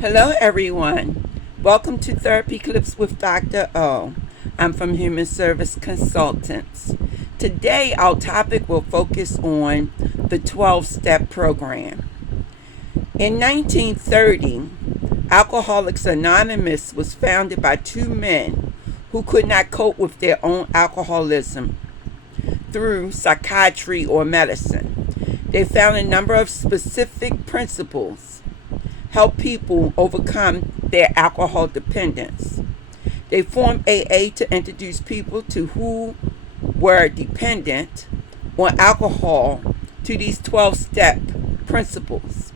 Hello, everyone. Welcome to Therapy Clips with Dr. O. I'm from Human Service Consultants. Today, our topic will focus on the 12-step program. In 1930, Alcoholics Anonymous was founded by two men who could not cope with their own alcoholism through psychiatry or medicine. They found a number of specific principles help people overcome their alcohol dependence. They formed AA to introduce people to who were dependent on alcohol to these 12-step principles.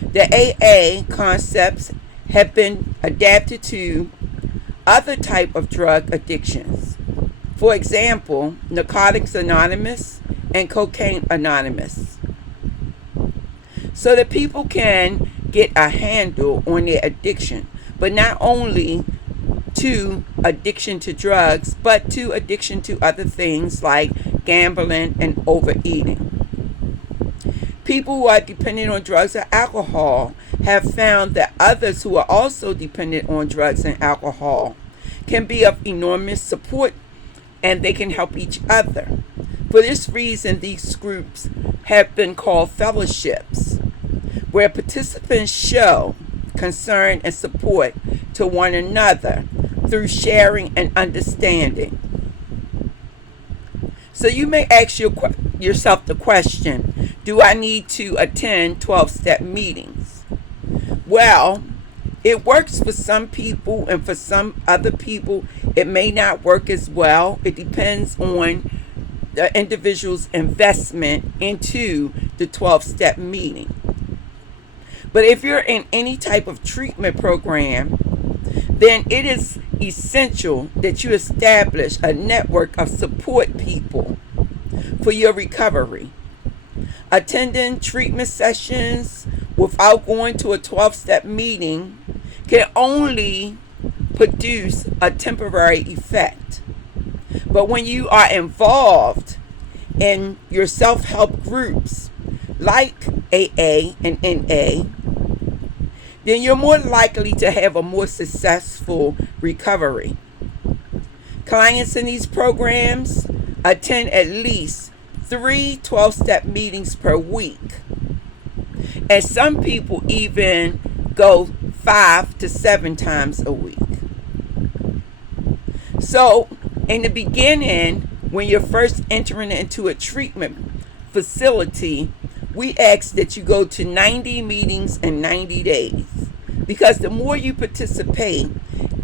The AA concepts have been adapted to other type of drug addictions. For example, Narcotics Anonymous and Cocaine Anonymous. So that people can get a handle on their addiction, but not only to addiction to drugs, but to addiction to other things like gambling and overeating. People who are dependent on drugs or alcohol have found that others who are also dependent on drugs and alcohol can be of enormous support and they can help each other. For this reason, these groups have been called fellowships, where participants show concern and support to one another through sharing and understanding. So you may ask yourself the question, do I need to attend 12-step meetings? Well, it works for some people, and for some other people it may not work as well. It depends on the individual's investment into the 12-step meeting. But if you're in any type of treatment program, then it is essential that you establish a network of support people for your recovery. Attending treatment sessions without going to a 12-step meeting can only produce a temporary effect. But when you are involved in your self-help groups like AA and NA, then you're more likely to have a more successful recovery. Clients in these programs attend at least 3 12-step meetings per week. And some people even go 5 to 7 times a week. So, in the beginning, when you're first entering into a treatment facility, we ask that you go to 90 meetings in 90 days, because the more you participate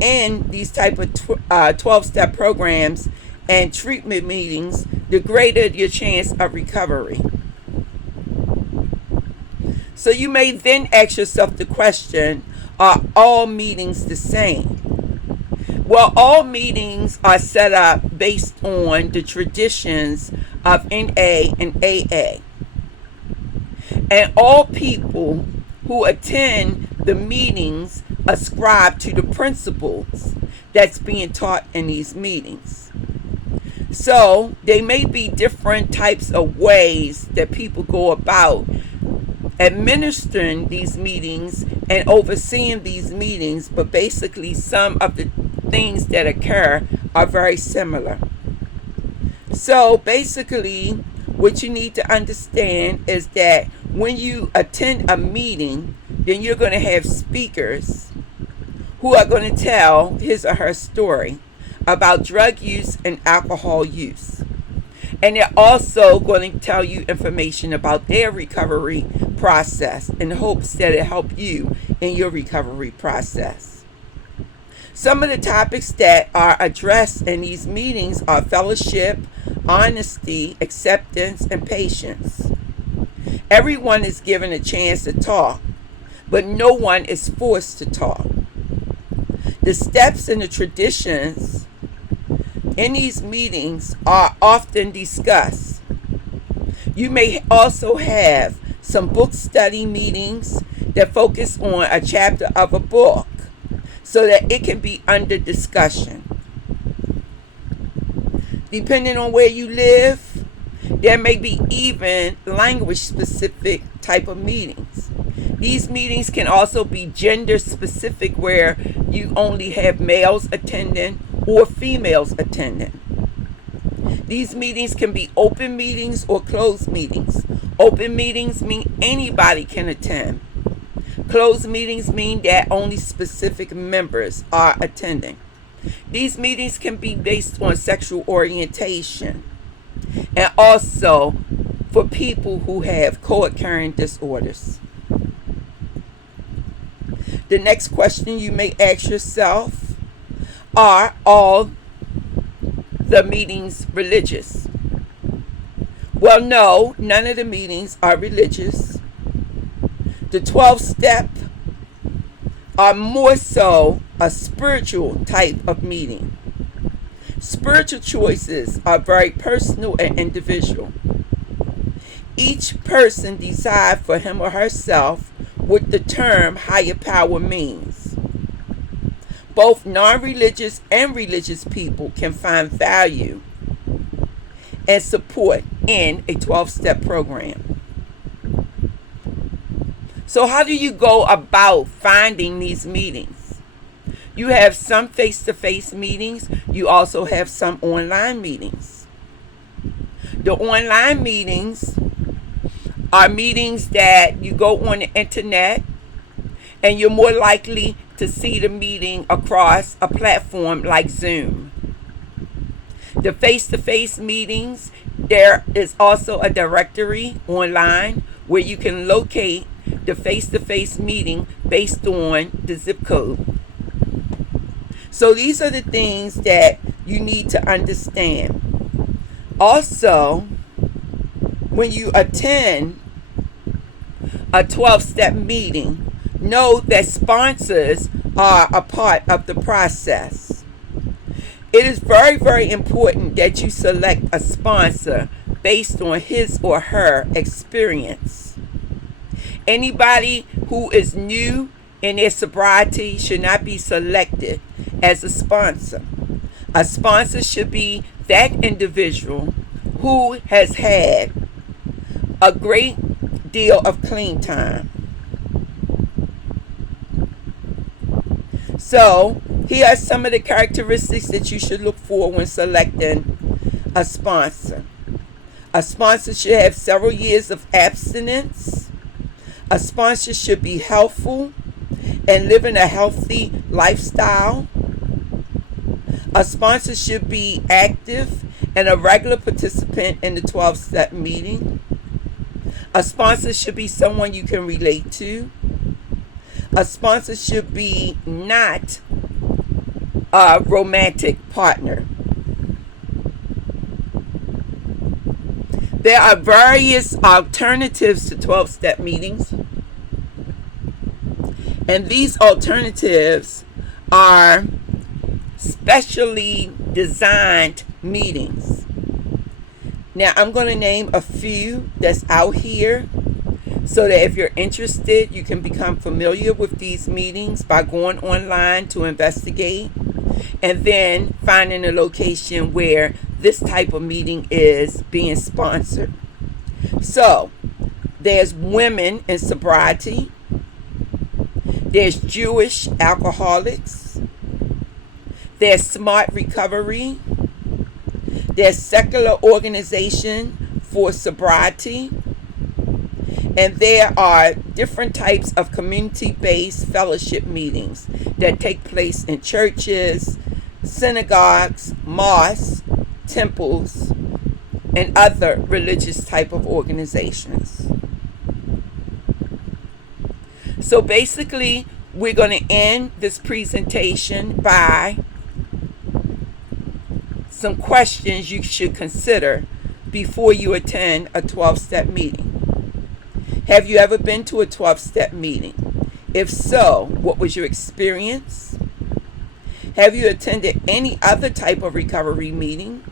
in these type of 12-step programs and treatment meetings, the greater your chance of recovery. So you may then ask yourself the question, are all meetings the same? Well, all meetings are set up based on the traditions of NA and AA. And all people who attend the meetings ascribe to the principles that's being taught in these meetings. So there may be different types of ways that people go about administering these meetings and overseeing these meetings, but basically some of the things that occur are very similar. So basically, what you need to understand is that when you attend a meeting, then you're going to have speakers who are going to tell his or her story about drug use and alcohol use. And they're also going to tell you information about their recovery process in hopes that it help you in your recovery process. Some of the topics that are addressed in these meetings are fellowship, honesty, acceptance, and patience. Everyone is given a chance to talk, but no one is forced to talk. The steps and the traditions in these meetings are often discussed. You may also have some book study meetings that focus on a chapter of a book so that it can be under discussion. Depending on where you live, there may be even language specific type of meetings. These meetings can also be gender specific, where you only have males attending or females attending. These meetings can be open meetings or closed meetings. Open meetings mean anybody can attend. Closed meetings mean that only specific members are attending. These meetings can be based on sexual orientation, and also for people who have co-occurring disorders. The next question you may ask yourself: are all the meetings religious? Well, no, none of the meetings are religious. The 12 step are more so a spiritual type of meeting. Spiritual choices are very personal and individual. Each person decides for him or herself what the term higher power means. Both non-religious and religious people can find value and support in a 12-step program. So how do you go about finding these meetings? You have some face-to-face meetings. You also have some online meetings. The online meetings are meetings that you go on the internet, and you're more likely to see the meeting across a platform like Zoom. The face-to-face meetings, there is also a directory online where you can locate the face-to-face meeting based on the zip code. So these are the things that you need to understand. Also, when you attend a 12-step meeting, know that sponsors are a part of the process. It is very, very important that you select a sponsor based on his or her experience. Anybody who is new in their sobriety should not be selected as a sponsor. A sponsor should be that individual who has had a great deal of clean time. So, here are some of the characteristics that you should look for when selecting a sponsor. A sponsor should have several years of abstinence. A sponsor should be helpful and living a healthy lifestyle. A sponsor should be active and a regular participant in the 12-step meeting. A sponsor should be someone you can relate to. A sponsor should be not a romantic partner. There are various alternatives to 12-step meetings, and these alternatives are specially designed meetings. Now, I'm going to name a few that's out here so that if you're interested, you can become familiar with these meetings by going online to investigate and then finding a location where this type of meeting is being sponsored. So, there's Women in Sobriety. There's Jewish Alcoholics. There's Smart Recovery. There's Secular Organization for Sobriety. And there are different types of community-based fellowship meetings that take place in churches, synagogues, mosques, temples, and other religious type of organizations. So basically, we're going to end this presentation by some questions you should consider before you attend a 12-step meeting. Have you ever been to a 12-step meeting? If so, what was your experience? Have you attended any other type of recovery meeting?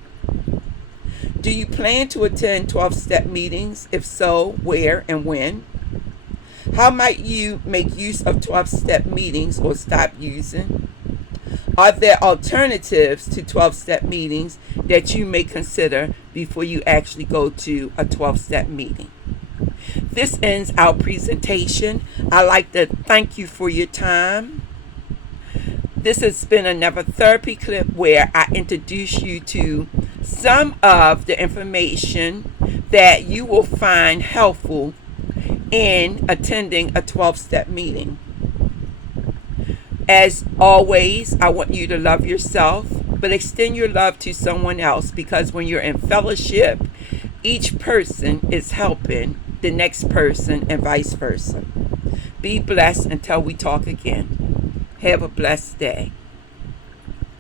Do you plan to attend 12-step meetings? If so, where and when? How might you make use of 12-step meetings or stop using? Are there alternatives to 12-step meetings that you may consider before you actually go to a 12-step meeting? This ends our presentation. I'd like to thank you for your time. This has been another therapy clip where I introduce you to some of the information that you will find helpful in attending a 12-step meeting. As always, I want you to love yourself, but extend your love to someone else, because when you're in fellowship, each person is helping the next person and vice versa. Be blessed until we talk again. Have a blessed day.